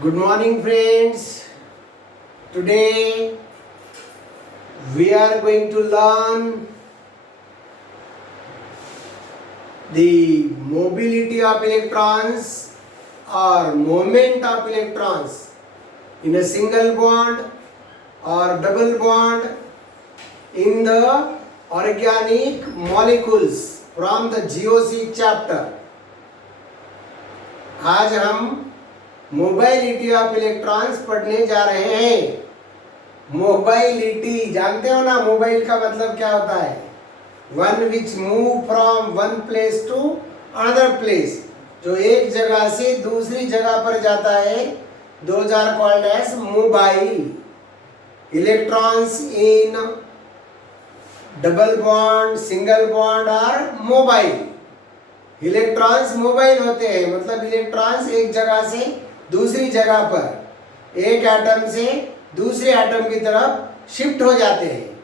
Good morning, friends. Today we are going to learn the mobility of electrons or movement of electrons in a single bond or double bond in the organic molecules from the GOC chapter. आज हम mobility of electrons पढ़ने जा रहे हैं। Mobility जानते हो ना, mobile का मतलब क्या होता है? One which move from one place to another place, जो एक जगह से दूसरी जगह पर जाता है, those are called as mobile. Electrons in double bond, single bond और मोबाइल। इलेक्ट्रॉन्स मोबाइल होते हैं, मतलब इलेक्ट्रॉन्स एक जगह से दूसरी जगह पर एक एटम से दूसरे एटम की तरफ शिफ्ट हो जाते हैं।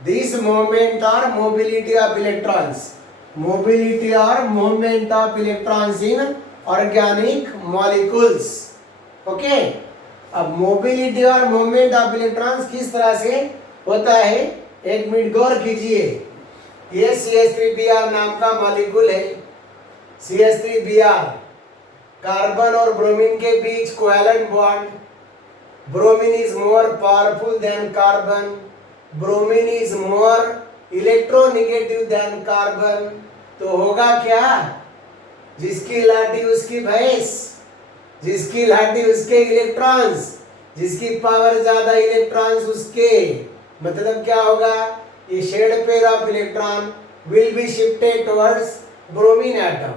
दिस मूवमेंट और मोबिलिटी ऑफ इलेक्ट्रॉन्स, मोबिलिटी और movement of electrons in organic molecules. Okay, अब मोबिलिटी और मूवमेंट ऑफ इलेक्ट्रॉन्स किस तरह से होता है, एक मिनट गौर कीजिए। ये CH3Br नाम का मॉलिक्यूल है। CH3Br कार्बन और ब्रोमीन के बीच covalent bond. Bromine is more powerful than carbon, bromine is more electronegative than carbon. तो होगा क्या? जिसकी लाठी उसकी भैंस, जिसकी लाठी उसके इलेक्ट्रॉन्स, जिसकी पावर ज्यादा इलेक्ट्रॉन्स उसके। मतलब क्या होगा? ये shared pair of electron will be shifted towards bromine atom.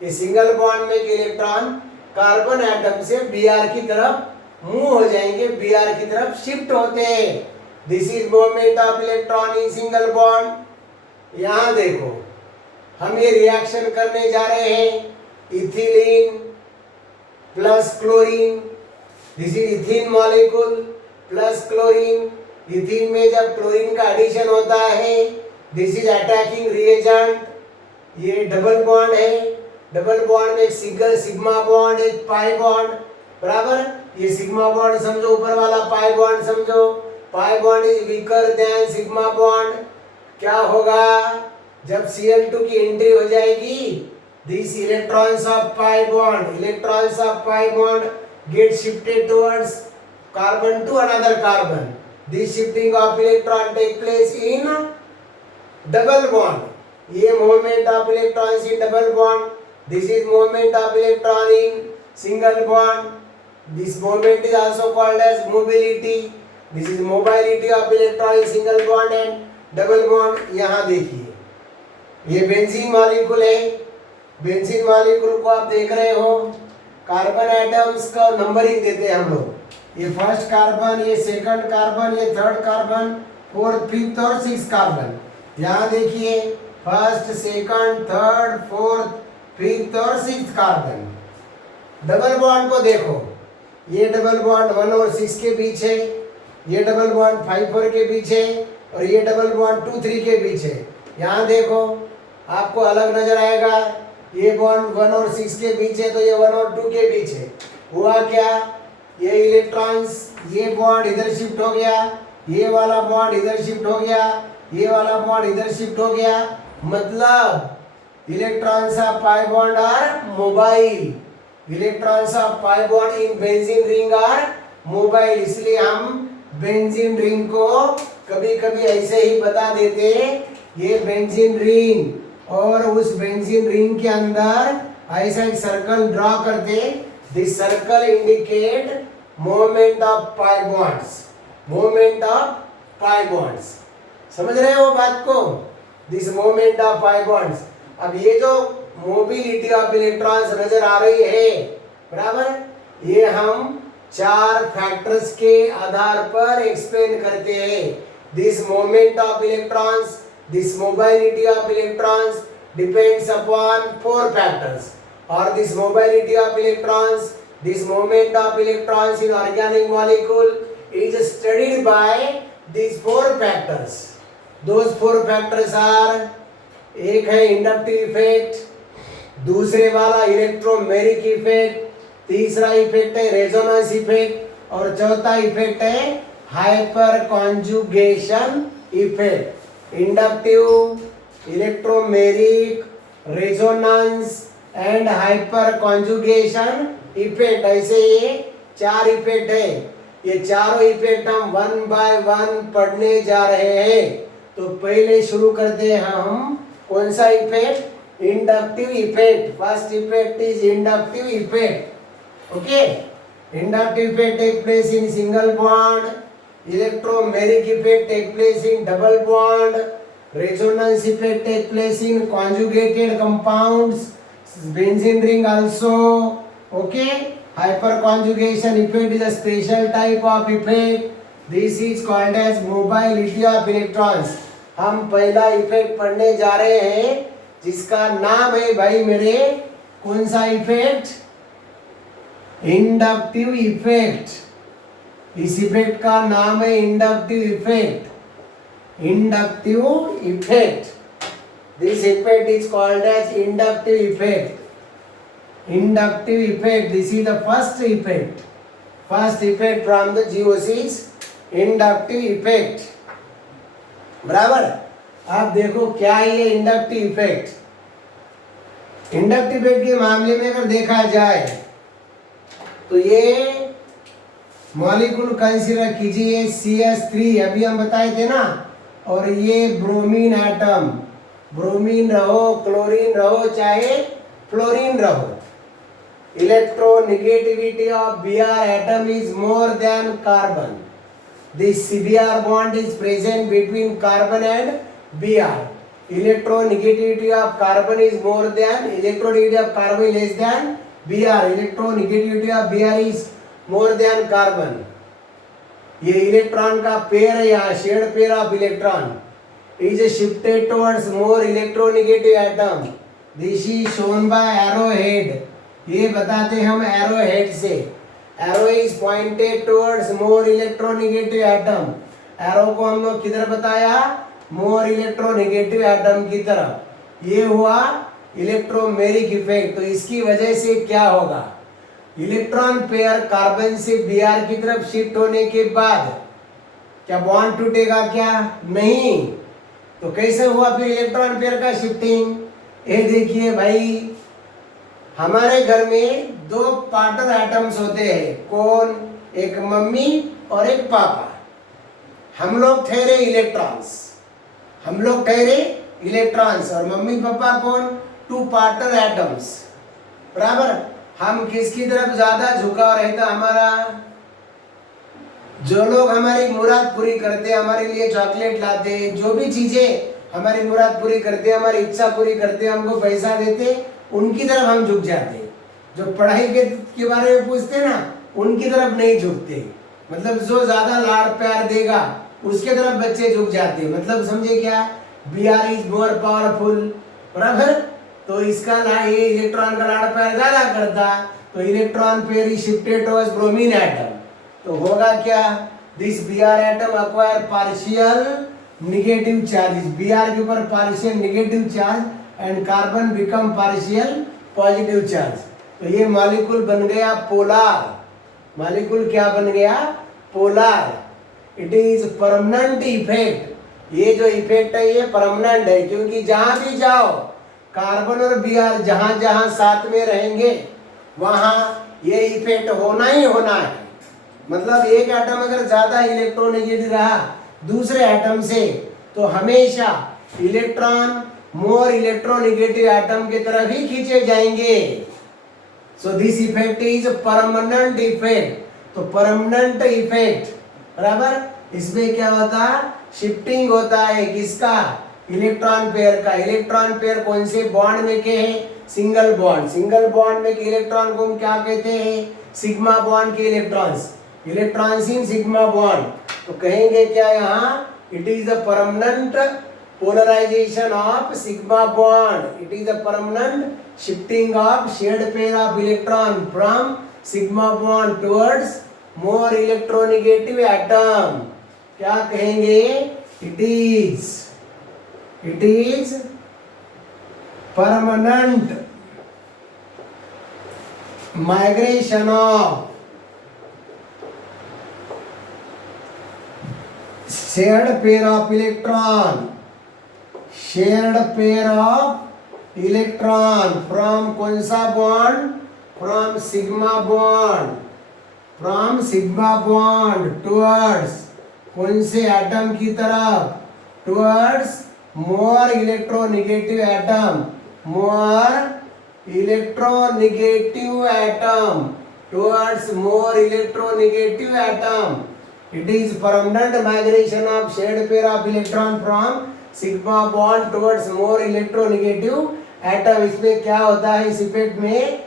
ये सिंगल बॉन्ड में इलेक्ट्रॉन कार्बन एटम से Br की तरफ मूव हो जाएंगे, Br की तरफ शिफ्ट होते हैं। This is movement of electron in single bond. यहाँ देखो, हम ये रिएक्शन करने जा रहे हैं। Ethylene plus chlorine, this is इथिन molecule plus chlorine. इथिन में जब क्लोरीन का एडिशन होता है, दिस इज अटैकिंग रिएजेंट। ये डबल बॉन्ड है, डबल बॉन्ड में एक सिग्मा बॉन्ड, एक पाई बॉन्ड, बराबर। ये सिग्मा बॉन्ड समझो, ऊपर वाला पाई बॉन्ड समझो। Pi bond is weaker than sigma bond. क्या होगा जब Cl2 की एंट्री हो जाएगी? This electrons of pi bond, electrons of pi bond get shifted towards carbon to another carbon. This shifting of electron take place in double bond. ये movement of electrons in double bond. This is movement of electron in single bond. This movement is also called as mobility. This is mobility of electron in single bond and double bond. यहाँ देखिए, ये benzene molecule है। Benzene molecule को आप देख रहे हो, carbon atoms का नंबरिंग देते हैं हम लोग। ये फर्स्ट कार्बन, ये सेकंड कार्बन, ये थर्ड कार्बन, फोर्थ, फिफ्थ और सिक्स कार्बन। यहाँ देखिए, first, second, third, fourth, fifth और सिक्स्थ कार्बन। डबल बॉन्ड को देखो, ये डबल बॉन्ड 1 और 6 के बीच है, ये डबल बॉन्ड 5 और के बीच है, और ये डबल बॉन्ड 2 3 के बीच है। यहाँ देखो, आपको अलग नजर आएगा। ये बॉन्ड 1 और 6 के बीच है, तो ये 1 और 2 के बीच है। हुआ क्या? ये इलेक्ट्रॉन्स, ये बॉन्ड इधर शिफ्ट हो गया, ये वाला बॉन्ड इधर शिफ्ट हो गया, ये वाला बॉन्ड इधर शिफ्ट हो गया। मतलब electrons of pi bond are mobile. Electrons of pi bond in benzene ring are mobile. इसलिए हम बेंजीन रिंग को कभी कभी ऐसे ही बता देते हैं, ये बेंजीन रिंग। और उस बेंजीन रिंग के अंदर ऐसा एक सर्कल ड्रॉ करते। This circle indicate movement of pi bonds, movement of pi bonds. समझ रहे हो बात को? This movement of pi bonds. अब ये जो मोबिलिटी ऑफ इलेक्ट्रॉन्स नजर आ रही है, बराबर, ये हम 4 फैक्टर्स के आधार पर एक्सप्लेन करते हैं। This movement of electrons, this mobility of electrons depends upon 4 factors. और this mobility of electrons, this movement of electrons in organic molecule is studied by this 4 factors. Those 4 factors are, एक है inductive effect, दूसरे वाला electromeric effect, तीसरा effect है resonance effect और चौथा effect है hyperconjugation effect. Inductive, electromeric, resonance and hyperconjugation effect, ऐसे ये 4 इफेक्ट है। ये चारों इफेक्ट हम 1 बाय 1 पढ़ने जा रहे हैं। तो पहले शुरू करते हैं हम कौन सा effect? Inductive effect. First effect is inductive effect. Okay, inductive effect take place in single bond, electromeric effect take place in double bond, resonance effect take place in conjugated compounds, benzene ring also. Okay, hyperconjugation effect is a special type of effect. This is called as mobility of electrons. हम पहला effect पढ़ने जा रहे हैं जिसका नाम है भाई मेरे, कौन सा इफेक्ट? Inductive effect. इस इफेक्ट का नाम है inductive effect. Inductive effect, this effect is called as inductive effect. Inductive effect, this is the first effect. First effect from the GOCs, inductive effect. बराबर? आप देखो क्या है ये इंडक्टिव इफेक्ट। इंडक्टिव इफेक्ट के मामले में अगर देखा जाए तो ये मॉलिक्यूल कंसीडर कीजिए CH3, अभी हम बताए थे ना, और ये ब्रोमीन एटम, ब्रोमीन रहो, क्लोरीन रहो, चाहे फ्लोरीन रहो। Electronegativity of Br atom is more than carbon. This CBr bond is present between carbon and Br. Electronegativity of carbon is more than, electronegativity of carbon is less than Br. Electronegativity of Br is more than carbon. ये electron का pair है, यहाँ shared pair of electron is shifted towards more electronegative atom. This is shown by arrowhead. ये बताते हम arrowhead से। Arrow is pointed towards more electronegative atom. Arrow को हम लोग किधर बताया? more electronegative atom की तरफ। ये हुआ इलेक्ट्रोमेरिक इफेक्ट। तो इसकी वजह से क्या होगा? इलेक्ट्रॉन पेयर कार्बन से Br की तरफ शिफ्ट होने के बाद क्या बॉन्ड टूटेगा? क्या नहीं। तो कैसे हुआ फिर इलेक्ट्रॉन पेयर का शिफ्टिंग? ये देखिए भाई, हमारे घर में 2 पार्टनर एटम्स होते हैं। कौन? एक मम्मी और एक पापा। हम लोग ठहरे इलेक्ट्रॉन्स, हम लोग ठहरे इलेक्ट्रॉन्स, और मम्मी पापा कौन? 2 पार्टनर एटम्स। बराबर? हम किसकी तरफ ज्यादा झुकाव रहता हमारा? जो लोग हमारी मुराद पूरी करते, हमारे लिए चॉकलेट लाते, जो भी चीजें हमारी मुराद पूरी करते, हमारी इच्छा पूरी करते, हमको पैसा देते, उनकी तरफ हम झुक जाते। जो पढ़ाई के बारे में पूछते ना, उनकी तरफ नहीं झुकते। मतलब जो ज्यादा लाड़ प्यार देगा उसके तरफ बच्चे झुक जाते। मतलब समझे क्या? Br is more powerful। बराबर? तो इसका ये इलेक्ट्रॉन का लाड़ प्यार ज्यादा करता, तो electron pair is shifted towards bromine atom. तो होगा क्या? This Br atom acquire partial negative charge. Br के ऊपर partial negative charge and carbon become partial positive charge. तो ये मॉलिक्यूल बन गया पोलर। मॉलिक्यूल क्या बन गया? Polar. It is permanent effect. ये जो इफेक्ट है ये परमानेंट है, क्योंकि जहां भी जाओ कार्बन और Br जहां जहां साथ में रहेंगे वहां ये इफेक्ट होना ही होना है। मतलब एक एटम अगर ज्यादा इलेक्ट्रोनेगेटिव रहा दूसरे एटम से, तो हमेशा इलेक्ट्रॉन मोर इलेक्ट्रोनेगेटिव एटम की तरफ ही खींचे जाएंगे। So this effect is permanent effect. तो परमानेंट इफेक्ट, बराबर, इसमें क्या होता? शिफ्टिंग होता है। किसका? इलेक्ट्रॉन पेयर का। इलेक्ट्रॉन पेयर कौन से बॉन्ड में के हैं? Single bond. सिंगल बॉन्ड में के इलेक्ट्रॉन को हम क्या कहते हैं? सिग्मा बॉन्ड के electrons. Electrons in sigma bond. तो कहेंगे क्या यहाँ? It is the permanent polarization of sigma bond. It is a permanent shifting of shared pair of electron from sigma bond towards more electronegative atom. क्या कहेंगे? It is permanent migration of shared pair of electron from कौन सा bond, from sigma bond towards कौन से atom की तरफ, towards more electronegative atom, towards more electronegative atom. It is permanent migration of shared pair of electron from sigma bond towards more electronegative atom. इसमें क्या होता है, इस इफेक्ट में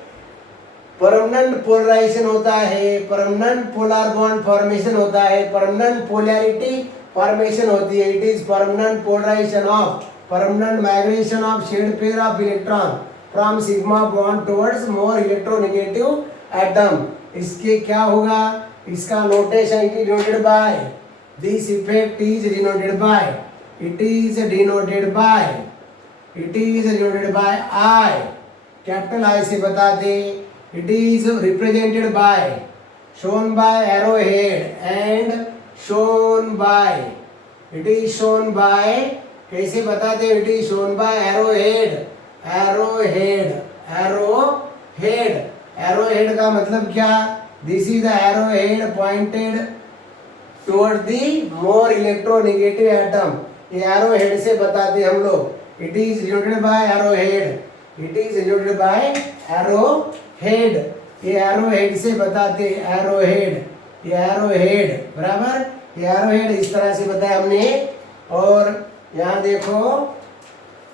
परमानेंट पोलराइजेशन होता है, परमानेंट पोलर बॉन्ड फॉर्मेशन होता है, परमानेंट पोलैरिटी फॉर्मेशन होती है. It is permanent polarization of, permanent migration of shared pair of electron from sigma bond towards more electronegative atom. इसके क्या होगा, इसका notation it is denoted by, this effect is denoted by, it is denoted by I, capital I से बता दे. It is represented by, shown by arrowhead and shown by, it is shown by, कैसे बताते हैं, it is shown by arrowhead का मतलब क्या, this is the arrowhead pointed toward the more electronegative atom. ये arrowhead से बताते हम लोग, it is denoted by arrowhead, head, ये एरो हेड से बताते, एरो हेड बराबर, ये एरो हेड इस तरह से बताया हमने. और यहाँ देखो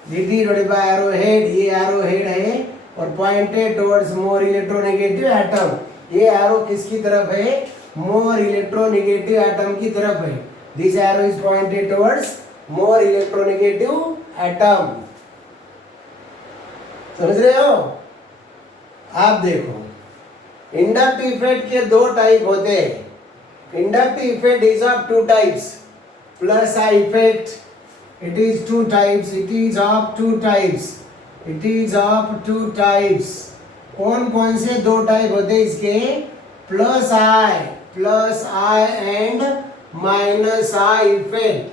दीदी रोडेड बाय एरो हेड, ये एरो हेड है और pointed towards more electronegative atom. ये एरो किसकी तरफ है, मोर इलेक्ट्रोनेगेटिव एटम की तरफ है. This arrow is pointed towards more electronegative atom. समझ रहे हो. आप देखो इंडक्टिव इफेक्ट के दो टाइप होते हैं. Inductive effect is of two types, plus I effect, it is two types, it is of two types. कौन कौन से दो टाइप होते हैं इसके, plus I and minus I effect,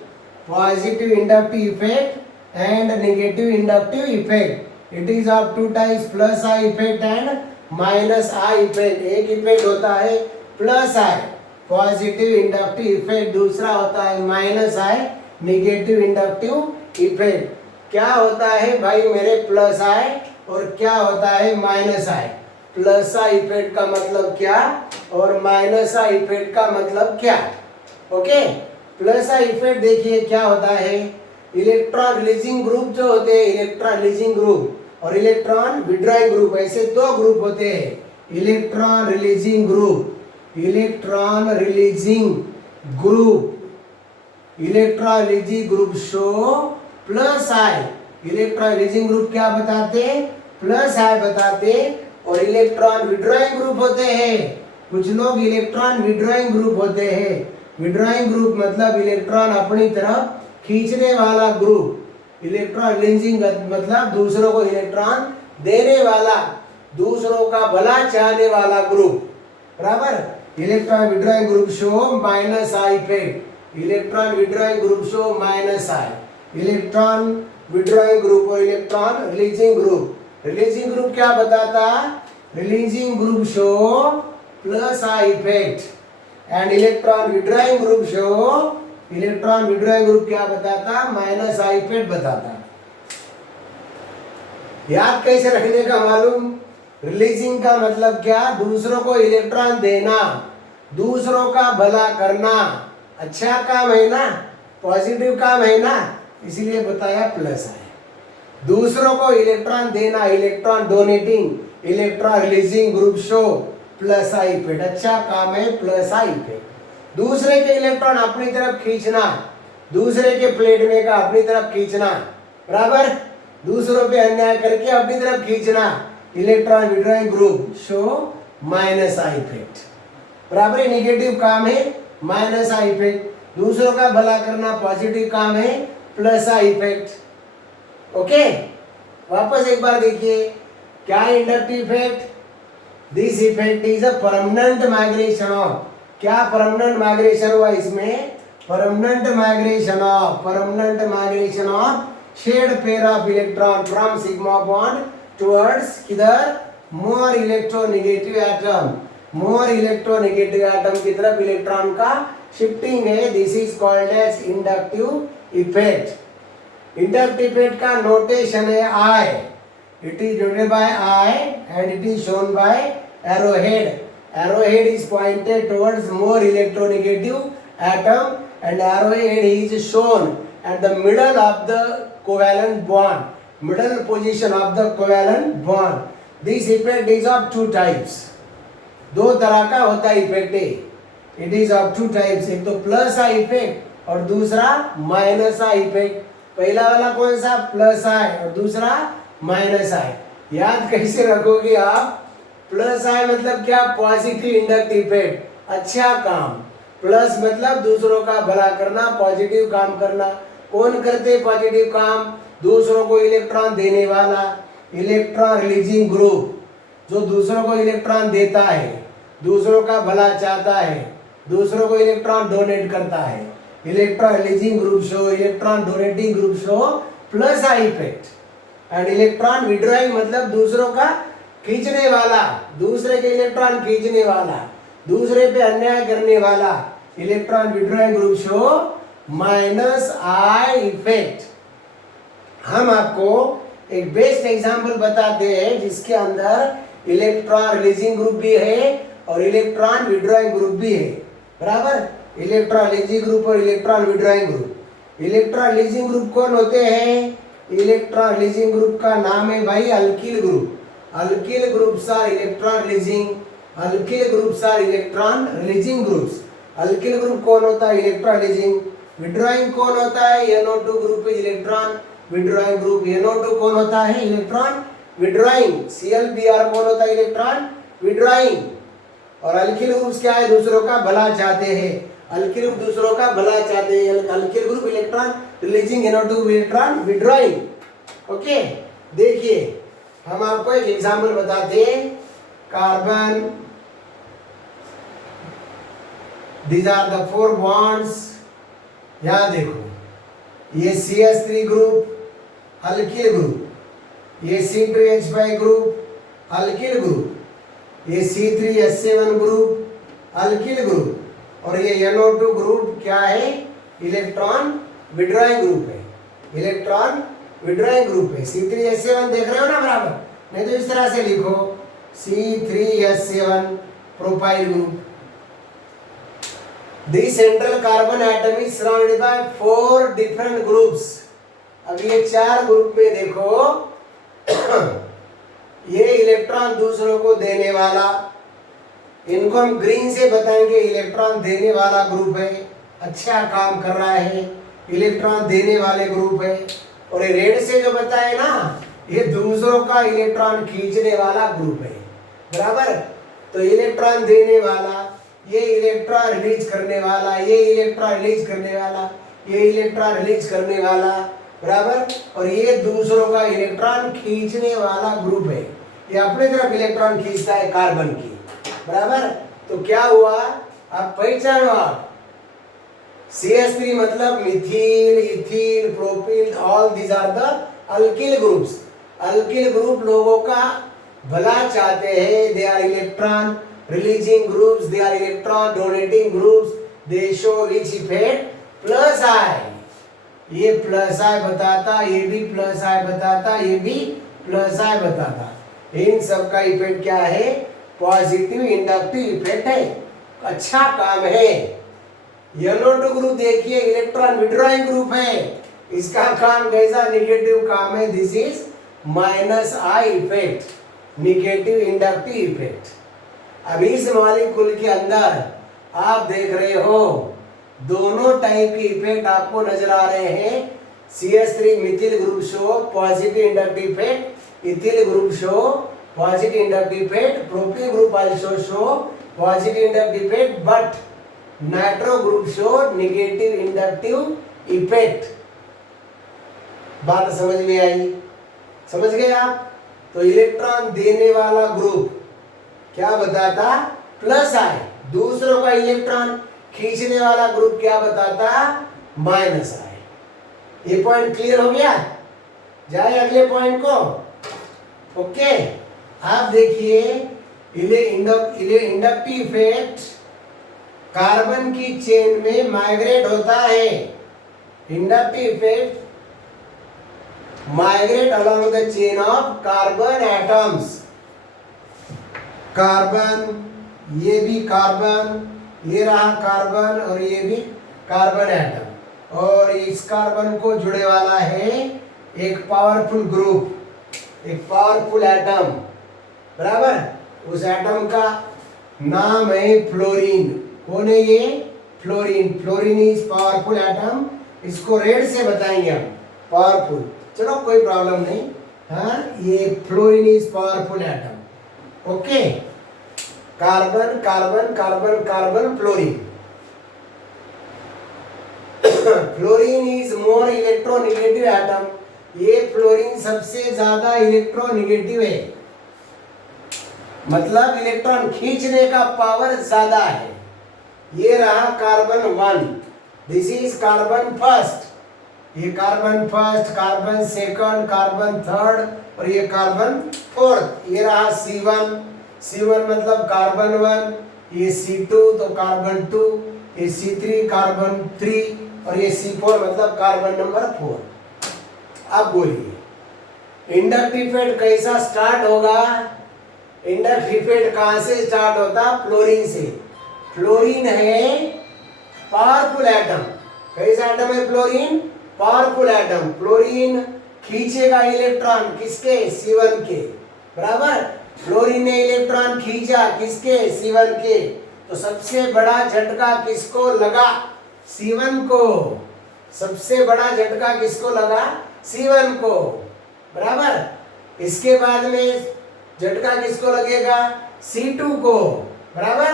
positive inductive effect and negative inductive effect. It is of two types, plus I effect and minus I effect. एक effect होता है प्लस आई पॉजिटिव इंडक्टिव इफेक्ट, दूसरा होता है minus आई negative inductive effect. क्या होता है भाई मेरे प्लस आई और क्या होता है minus I. Plus I effect का मतलब क्या और माइनस आई इफेक्ट का मतलब क्या. ओके, प्लस आई इफेक्ट देखिए क्या होता है, इलेक्ट्रॉन रिलीजिंग ग्रुप जो होते हैं, इलेक्ट्रॉन रिलीजिंग ग्रुप और इलेक्ट्रॉन विड्रॉइंग ग्रुप, ऐसे दो ग्रुप होते हैं. Electron releasing group show plus I. Electron releasing group क्या बताते, प्लस आई बताते. और इलेक्ट्रॉन विड्रॉइंग ग्रुप होते हैं, कुछ लोग इलेक्ट्रॉन विड्रॉइंग ग्रुप होते हैं. विड्रॉइंग ग्रुप मतलब इलेक्ट्रॉन अपनी तरफ खींचने वाला ग्रुप. इलेक्ट्रॉन रिलीजिंग मतलब दूसरों को इलेक्ट्रॉन देने वाला, दूसरों का भला चाहने वाला ग्रुप बराबर. Electron withdrawing group show minus I effect, electron withdrawing group show minus I. Electron withdrawing group और electron releasing group. Releasing group क्या बताता, releasing group show plus I effect and electron withdrawing group show, electron withdrawing group क्या बताता, minus I effect बताता. याद कैसे रखने का मालूम, रिलीजिंग का मतलब क्या, दूसरों को इलेक्ट्रॉन देना, दूसरों का भला करना, अच्छा काम है ना, पॉजिटिव काम है ना, इसलिए बताया प्लस आई. दूसरों को इलेक्ट्रॉन देना, electron donating, electron releasing group show plus I effect, अच्छा काम है प्लस आई इफेक्ट. दूसरे के इलेक्ट्रॉन अपनी तरफ खींचना, दूसरे के प्लेट में का अपनी तरफ खींचना बराबर, दूसरों पे अन्याय करके अपनी तरफ खींचना, electron withdrawing group show minus I effect बराबर. नेगेटिव काम है माइनस आई इफेक्ट, दूसरों का भला करना पॉजिटिव काम है प्लस आई इफेक्ट. ओके, वापस एक बार देखिए क्या inductive effect, this effect is a permanent migration of, क्या परमानेंट माइग्रेशन हुआ इसमें, permanent migration of shared pair of electron from sigma bond towards किधर, more electronegative atom, more electronegative atom की तरफ इलेक्ट्रॉन का शिफ्टिंग है। This is called as inductive effect. Inductive effect का notation है I, it is denoted by I and it is shown by arrowhead. Arrowhead is pointed towards more electronegative atom and arrowhead is shown at the middle of the covalent bond, middle position of the covalent bond. This effect is of two types. दो तरह का होता है effect है। It is of two types, एक तो plus I effect और दूसरा माइनस आई इफेक्ट। पहला वाला कौन सा, प्लस आई, और दूसरा माइनस आई। याद कैसे रखोगे आप, प्लस आई मतलब क्या, पॉजिटिव इंडक्टिव इफेक्ट, अच्छा काम। प्लस मतलब दूसरों का भला करना, पॉजिटिव काम करना। कौन करते पॉजिटिव काम, दूसरों को इलेक्ट्रॉन देने वाला, इलेक्ट्रॉन रिलीजिंग ग्रुप, जो दूसरों को इलेक्ट्रॉन देता है, दूसरों का भला चाहता है, दूसरों को इलेक्ट्रॉन डोनेट करता है। Electron releasing group show, electron donating group show plus I effect. And electron withdrawing मतलब दूसरों का खींचने वाला, दूसरे के इलेक्ट्रॉन खींचने वाला, दूसरे पे अन्याय करने वाला, electron withdrawing group show minus I effect. हम आपको एक बेस्ट एग्जांपल बताते हैं जिसके अंदर इलेक्ट्रॉन रिलीजिंग ग्रुप भी है और इलेक्ट्रॉन विड्रॉइंग ग्रुप भी है, बराबर। इलेक्ट्रॉन रिलीजिंग ग्रुप और electron withdrawing group. Electron releasing group कौन होते हैं, इलेक्ट्रॉन रिलीजिंग ग्रुप का नाम है भाई alkyl group. Alkyl groups are electron releasing, alkyl groups are electron releasing groups. Alkyl group कौन होता है, इलेक्ट्रॉन रिलीजिंग। विड्रॉइंग कौन होता है, NO2 group is electron withdrawing group. NO2 कौन होता है, इलेक्ट्रॉन विड्रॉइंग। ClBr कौन होता है, इलेक्ट्रॉन विड्रॉइंग। और अल्किल ग्रुप्स क्या है, दूसरों का भला चाहते हैं। अल्किल ग्रुप दूसरों का भला चाहते हैं, alkyl group electron releasing, NO2 electron withdrawing. Okay, देखिए हम आपको एक एग्जाम्पल बताते हैं। Carbon, these are the 4 bonds. यहां देखो, ये CH3 ग्रुप अल्किल ग्रुप, ये C2H5 ग्रुप अल्किल ग्रुप, ये C3H7 ग्रुप अल्किल ग्रुप, और ये NO2 ग्रुप क्या है, इलेक्ट्रॉन विड्रॉइंग ग्रुप है, इलेक्ट्रॉन विड्रॉइंग ग्रुप है। C3H7 देख रहे हो ना बराबर, नहीं तो इस तरह से लिखो C3H7 propyl group. The central carbon atom is surrounded by 4 different groups। अब ये 4 ग्रुप में देखो ये इलेक्ट्रॉन दूसरों को देने वाला, इनको हम ग्रीन से बताएंगे इलेक्ट्रॉन देने वाला ग्रुप है, अच्छा काम कर रहा है, इलेक्ट्रॉन देने वाले ग्रुप है। और ये रेड से जो बताए ना, ये दूसरों का इलेक्ट्रॉन खींचने वाला ग्रुप है, बराबर। तो इलेक्ट्रॉन देने वाला, ये इलेक्ट्रॉन रिलीज करने वाला, ये इलेक्ट्रॉन रिलीज करने वाला, ये इलेक्ट्रॉन रिलीज करने वाला, बराबर। और ये दूसरों का इलेक्ट्रॉन खींचने वाला ग्रुप है, ये अपने तरफ इलेक्ट्रॉन खींचता है कार्बन की, बराबर। तो क्या हुआ, आप पहचानो, आप CH3 मतलब methyl, ethyl, propyl, all these are the alkyl groups. Alkyl group लोगों का भला चाहते हैं, they are electron releasing groups, they are electron donating groups, they show which effect, plus I. ये प्लस आई बताता, ये भी प्लस आई बताता, ये भी प्लस आई बताता। इन सब का इफेक्ट क्या है, पॉजिटिव इंडक्टिव इफेक्ट है, अच्छा काम है। NO2 ग्रुप देखिए इलेक्ट्रॉन विड्रॉइंग ग्रुप है, इसका काम कैसा, निगेटिव काम है। This is minus I effect, negative inductive effect. अब इस मॉलिक्यूल के अंदर आप देख रहे हो दोनों टाइप के इफेक्ट आपको नजर आ रहे हैं। CH3 methyl group show positive inductive effect, ethyl group show positive inductive effect, propyl group also show positive inductive effect, but nitro group show negative inductive effect. बात समझ में आई, समझ गए आप। तो इलेक्ट्रॉन देने वाला ग्रुप क्या बताता, प्लस आए। दूसरों का इलेक्ट्रॉन खींचने वाला ग्रुप क्या बताता, माइनस आए। ये पॉइंट क्लियर हो गया। जाए अगले पॉइंट को। ओके, आप देखिए इंडक्टिव इफेक्ट कार्बन की चेन में माइग्रेट होता है। Inductive effect migrate along the chain of carbon atoms. Carbon, ये भी कार्बन, ये रहा कार्बन और ये भी कार्बन एटम, और इस कार्बन को जुड़े वाला है एक पावरफुल ग्रुप, एक पावरफुल एटम, बराबर। उस एटम का नाम है फ्लोरीन। कौन है ये, fluorine. Fluorine is powerful atom. इसको रेड से बताएंगे हम, पावरफुल। चलो कोई प्रॉब्लम नहीं। हाँ, ये fluorine is powerful atom. Okay, carbon carbon carbon carbon fluorine. Fluorine is more electronegative atom. ये फ्लोरीन सबसे ज्यादा इलेक्ट्रोनिगेटिव है, मतलब इलेक्ट्रॉन खींचने का पावर ज्यादा है। ये रहा carbon 1, this is carbon first. ये carbon first, carbon second, carbon third और ये कार्बन फोर्थ। ये रहा C1, C1 मतलब कार्बन 1, ये C2 तो कार्बन 2, ये C3 कार्बन 3 और ये C4 मतलब कार्बन नंबर 4। अब बोलिए इंडक्टिव इफेक्ट कैसा स्टार्ट होगा। इंडक्टिव इफेक्ट कहां से स्टार्ट होता, फ्लोरीन से। फ्लोरीन है पावरफुल एटम। कैसा एटम है फ्लोरीन, पावरफुल एटम। फ्लोरीन खींचेगा इलेक्ट्रॉन किसके, C1 के, बराबर। फ्लोरीन ने इलेक्ट्रॉन खींचा किसके, C1 के। तो सबसे बड़ा झटका किसको लगा, C1 को। सबसे बड़ा झटका किसको लगा, C1 को, बराबर। इसके बाद में झटका किसको लगेगा, C2 को, बराबर।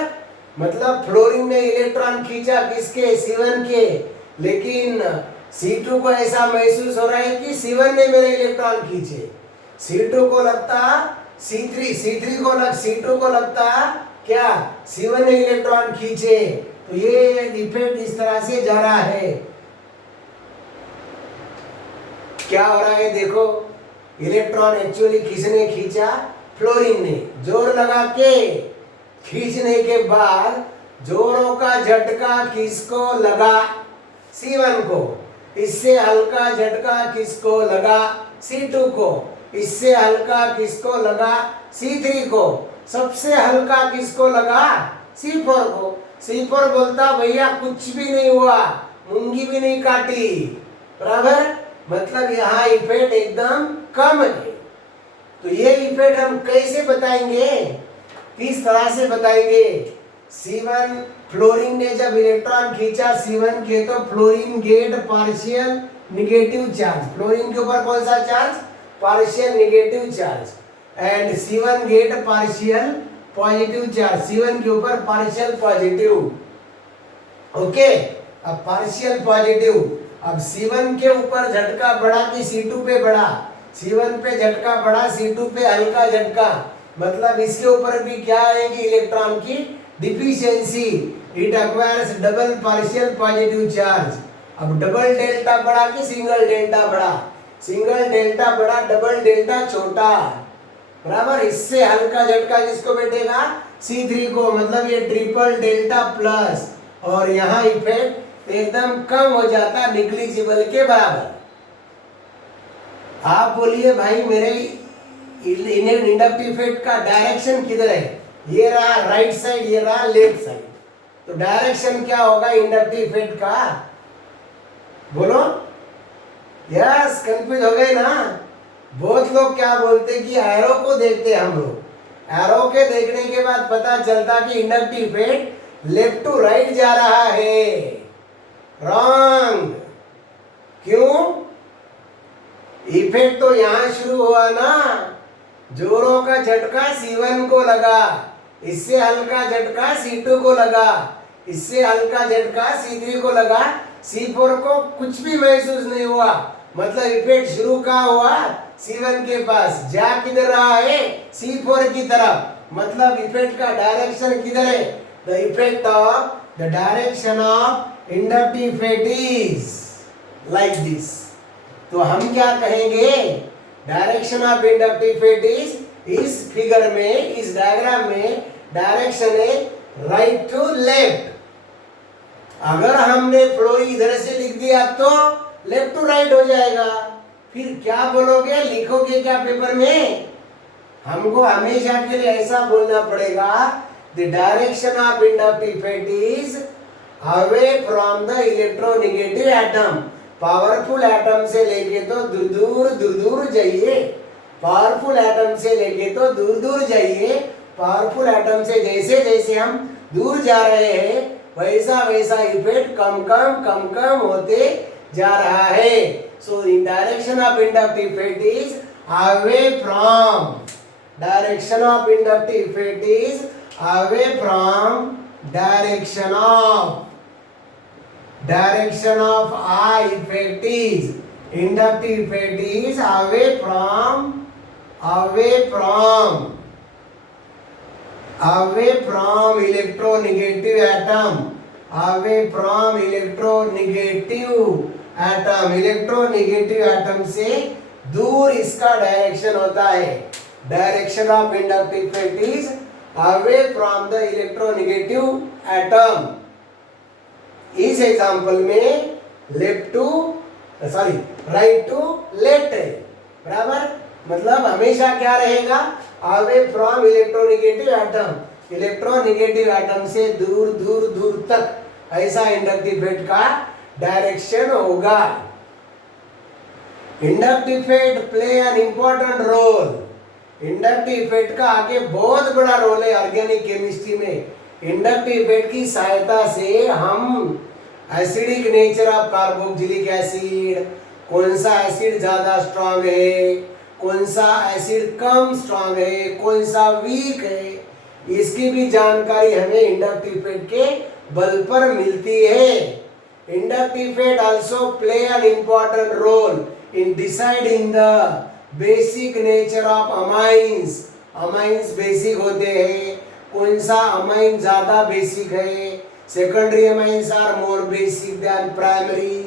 मतलब फ्लोरीन ने इलेक्ट्रॉन खींचा किसके, C1 के, लेकिन C2 को ऐसा महसूस हो रहा है कि C1 ने मेरे इलेक्ट्रॉन खींचे। C2 को लगता C3 को C2 को लगता क्या, C1 ने इलेक्ट्रॉन खींचे। तो ये इफेक्ट इस तरह से जा रहा है। क्या हो रहा है देखो, इलेक्ट्रॉन एक्चुअली किसने खींचा, फ्लोरीन ने। जोर लगा के खींचने के बाद जोरों का झटका किसको लगा, C1 को। इससे हल्का झटका किसको लगा, C2 को। इससे हल्का किसको लगा, C3 को। सबसे हल्का किसको लगा, C4 को। C4 बोलता भैया कुछ भी नहीं हुआ, मूंगी भी नहीं काटी, बराबर। मतलब यहाँ इफेक्ट एकदम कम है। तो ये इफेक्ट हम कैसे बताएंगे, किस तरह से बताएंगे। C1 फ्लोरीन ने जब इलेक्ट्रॉन खींचा C1 के, तो fluorine get partial negative charge. Fluorine के ऊपर कौन सा charge, partial negative charge. And C1 get partial positive charge. C1 के ऊपर पार्शियल पॉजिटिव। ओके, अब पार्शियल पॉजिटिव। अब C1 के ऊपर झटका बढ़ा कि C2 पे बढ़ा, C1 पे झटका बढ़ा, C2 पे हल्का झटका। मतलब इसके ऊपर भी क्या आएगी, इलेक्ट्रॉन की deficiency. It acquires double partial positive charge. अब डबल डेल्टा बढ़ा कि सिंगल डेल्टा बढ़ा, सिंगल डेल्टा बड़ा, डबल डेल्टा छोटा, बराबर। इससे हल्का झटका किसको बैठेगा, C3 को। मतलब ये ट्रिपल डेल्टा प्लस। और यहाँ इफेक्ट एकदम कम हो जाता, निग्लिजिबल के बराबर। आप बोलिए भाई मेरे इंडक्टिव इफेक्ट का डायरेक्शन किधर है, ये रहा राइट साइड, ये रहा लेफ्ट साइड। तो डायरेक्शन क्या होगा इंडक्टिव इफेक्ट का, बोलो। यस, कंफ्यूज हो गए ना। बहुत लोग क्या बोलते कि एरो को देखते हम लोग, एरो के देखने के बाद पता चलता कि inductive effect left to right जा रहा है। रॉन्ग। क्यों, इफेक्ट तो यहां शुरू हुआ ना, जोरों का झटका C1 को लगा, इससे हल्का झटका C2 को लगा, इससे हल्का झटका C3 को लगा, C4 को कुछ भी महसूस नहीं हुआ। मतलब इफेक्ट शुरू कहाँ हुआ, C1 के पास, जा किधर रहा है, C4 की तरफ। मतलब इफेक्ट का डायरेक्शन किधर है? The effect of the direction of inductive effect is like this. तो हम क्या कहेंगे? डायरेक्शन ऑफ इंडक्टिव इफेक्ट इस फिगर में, इस डायग्राम में डायरेक्शन है राइट टू लेफ्ट। अगर हमने फ्लो इधर से लिख दिया तो लेफ्ट टू राइट हो जाएगा। फिर क्या बोलोगे, लिखोगे क्या पेपर में? हमको हमेशा के लिए ऐसा बोलना पड़ेगा, the direction of inductive effect is away from the electronegative atom. Powerful atom से लेके तो दूर दूर जाइए, पावरफुल एटम से लेके तो दूर जाइए। पावरफुल एटम से जैसे जैसे हम दूर जा रहे हैं वैसा वैसा इफेक्ट कम कम होते जा रहा है। So in direction of inductive effect is away from, direction of inductive effect is away from direction of I effect is inductive effect is away from electronegative atom, away from electronegative atom, electronegative atom से दूर इसका direction होता है। Direction of inductive effect is away from the electronegative atom. इस example में right to left है, बराबर। मतलब हमेशा क्या रहेगा? Away from electronegative atom, electronegative atom से दूर तक, ऐसा इंडक्टिव इफेक्ट का डायरेक्शन होगा। Inductive effect play an important role. Inductive effect का आगे बहुत बड़ा रोल है ऑर्गेनिक केमिस्ट्री में। इंडक्टिव इफेक्ट की सहायता से हम acidic nature of carboxylic acid, कौन सा एसिड ज्यादा स्ट्रांग है, कौन सा एसिड कम स्ट्रांग है, कौन सा वीक है, इसकी भी जानकारी हमें इंडक्टिव इफेक्ट के बल पर मिलती है। Inductive effect also play an important role in deciding the basic nature of amines. Amines basic होते हैं, कौन सा अमाइन ज्यादा बेसिक है। Secondary amines are more basic than primary,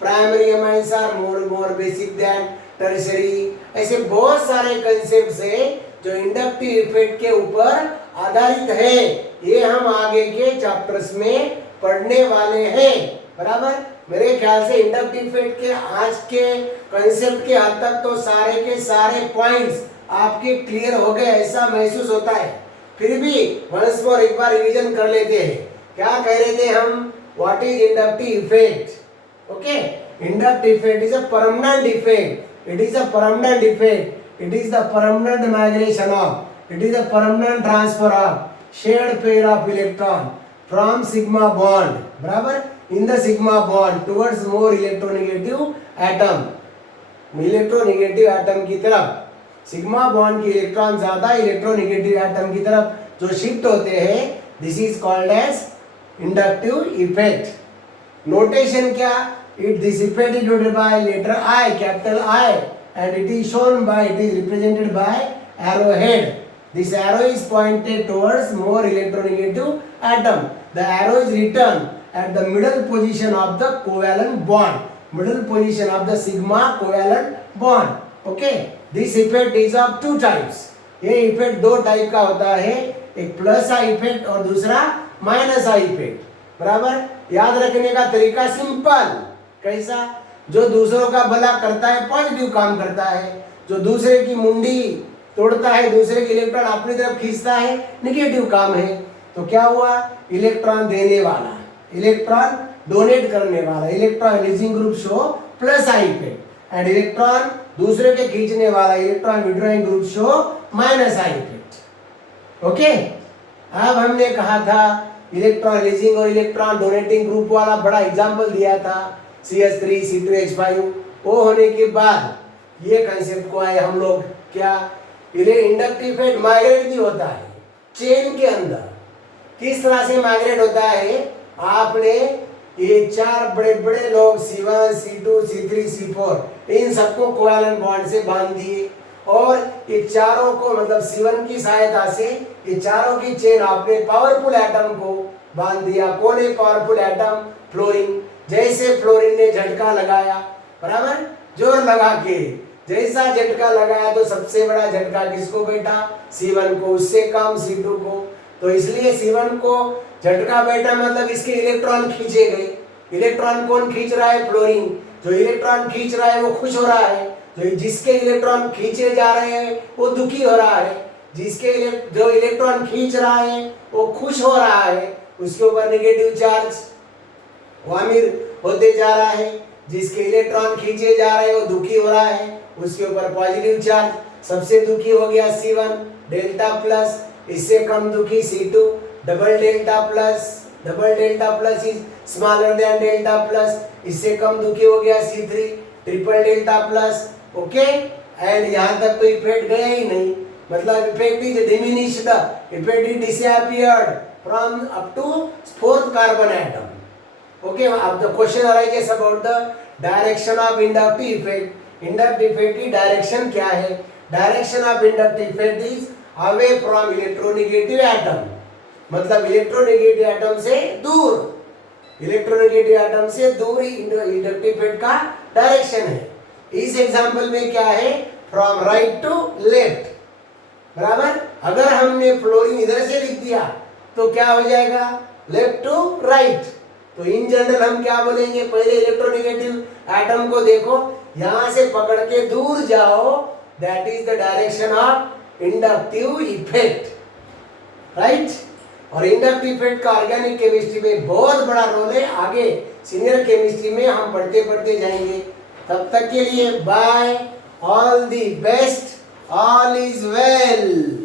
primary amines are more basic than tertiary. ऐसे बहुत सारे concepts हैं जो इंडक्टिव इफेक्ट के ऊपर आधारित है। ये हम आगे के चैप्टर्स में पढ़ने वाले हैं, बराबर। मेरे ख्याल से इंडक्टिव इफेक्ट के आज के कंसेप्ट के हद तक तो सारे के सारे पॉइंट्स आपके क्लियर हो गए ऐसा महसूस होता है। फिर भी वंस मोर एक बार रिवीजन कर लेते हैं। क्या कह रहे थे हम? What is inductive effect? Okay, inductive effect is a permanent effect, it is a permanent effect, it is the permanent migration of, it is the permanent transfer of shared pair of electron from sigma bond, बराबर, in the sigma bond towards more electronegative atom, electronegative atom की तरफ। Sigma bond की electron ज्यादा electronegative atom की तरफ जो shift होते हैं, this is called as inductive effect. Notation क्या? This effect is denoted by letter I, capital I, and it is shown by, it is represented by arrowhead. This arrow is pointed towards more electronegative atom. The arrow is written at the middle position of the covalent bond, middle position of the sigma covalent bond. Okay, this effect is of two types. ये effect दो type का होता है, एक plus I effect और दूसरा minus I effect, बराबर। याद रखने का तरीका सिंपल, कैसा? जो दूसरों का भला करता है पॉजिटिव काम करता है, जो दूसरे की मुंडी तोड़ता है, दूसरे की इलेक्ट्रॉन अपनी तरफ खींचता है, निगेटिव काम है। तो क्या हुआ? इलेक्ट्रॉन देने वाला, इलेक्ट्रॉन डोनेट करने वाला, electron releasing group show plus I effect, and electron दूसरे के खींचने वाला, electron withdrawing group show minus I effect. Okay, अब हमने कहा था इलेक्ट्रॉन रिलीजिंग और इलेक्ट्रॉन डोनेटिंग ग्रुप वाला बड़ा एग्जांपल दिया था, CH3 C2H5। वो होने के बाद ये कंसेप्ट को आए हम लोग, क्या? इंडक्टिव इफेक्ट माइग्रेट भी होता है चेन के अंदर। किस तरह से माइग्रेट होता है? आपने ये चार बड़े बड़े लोग C1 C2 C3 C4 इन सबको कोवैलेंट बॉन्ड से बांध दिए, और ये चारों को मतलब C1 की सहायता से ये चारों की चेन आपने पावरफुल एटम को बांध दिया। कौन है पावरफुल एटम? फ्लोरीन। जैसे फ्लोरीन ने झटका लगाया, बराबर, जोर लगा के जैसा झटका लगाया तो सबसे बड़ा झटका किसको बैठा? C1 को, उससे कम C2 को। तो इसलिए C1 को झटका बैठा मतलब इसके इलेक्ट्रॉन खींचे गए। इलेक्ट्रॉन कौन खींच रहा है? फ्लोरीन। जो इलेक्ट्रॉन खींच रहा है वो खुश हो रहा है, जो जिसके इलेक्ट्रॉन खींचे जा रहे हैं वो दुखी हो रहा है। जो इलेक्ट्रॉन खींच रहा है वो खुश हो रहा है, उसके ऊपर नेगेटिव चार्ज वामिर होते जा रहा है। जिसके इलेक्ट्रॉन खींचे जा रहे हैं वो दुखी हो रहा है, उसके ऊपर पॉजिटिव चार्ज। सबसे दुखी हो गया C1 डेल्टा प्लस, इससे कम दुखी C2 double delta plus is smaller than delta plus, इससे कम दुखी हो गया C3 triple delta plus. Okay, and यहाँ तक तो इफेक्ट गया ही नहीं, मतलब effect is diminished, effect is disappeared from up to fourth carbon atom. Okay, अब the question arises about the direction of inductive effect. Inductive effect की direction क्या है? Direction of inductive effect is away from electronegative atom, मतलब electronegative atom से दूर, electronegative atom से दूर ही inductive effect का डायरेक्शन है। इस एग्जांपल में क्या है? फ्रॉम राइट टू लेफ्ट, बराबर। अगर हमने फ्लोरीन इधर से लिख दिया तो क्या हो जाएगा? Left to right. तो इन जनरल हम क्या बोलेंगे? पहले इलेक्ट्रोनेगेटिव एटम को देखो, यहां से पकड़ के दूर जाओ, that is the direction of inductive effect, right. और इंडक्टिव इफेक्ट का ऑर्गेनिक केमिस्ट्री में बहुत बड़ा रोल है। आगे सीनियर केमिस्ट्री में हम पढ़ते जाएंगे। तब तक के लिए bye, all the best, all is well.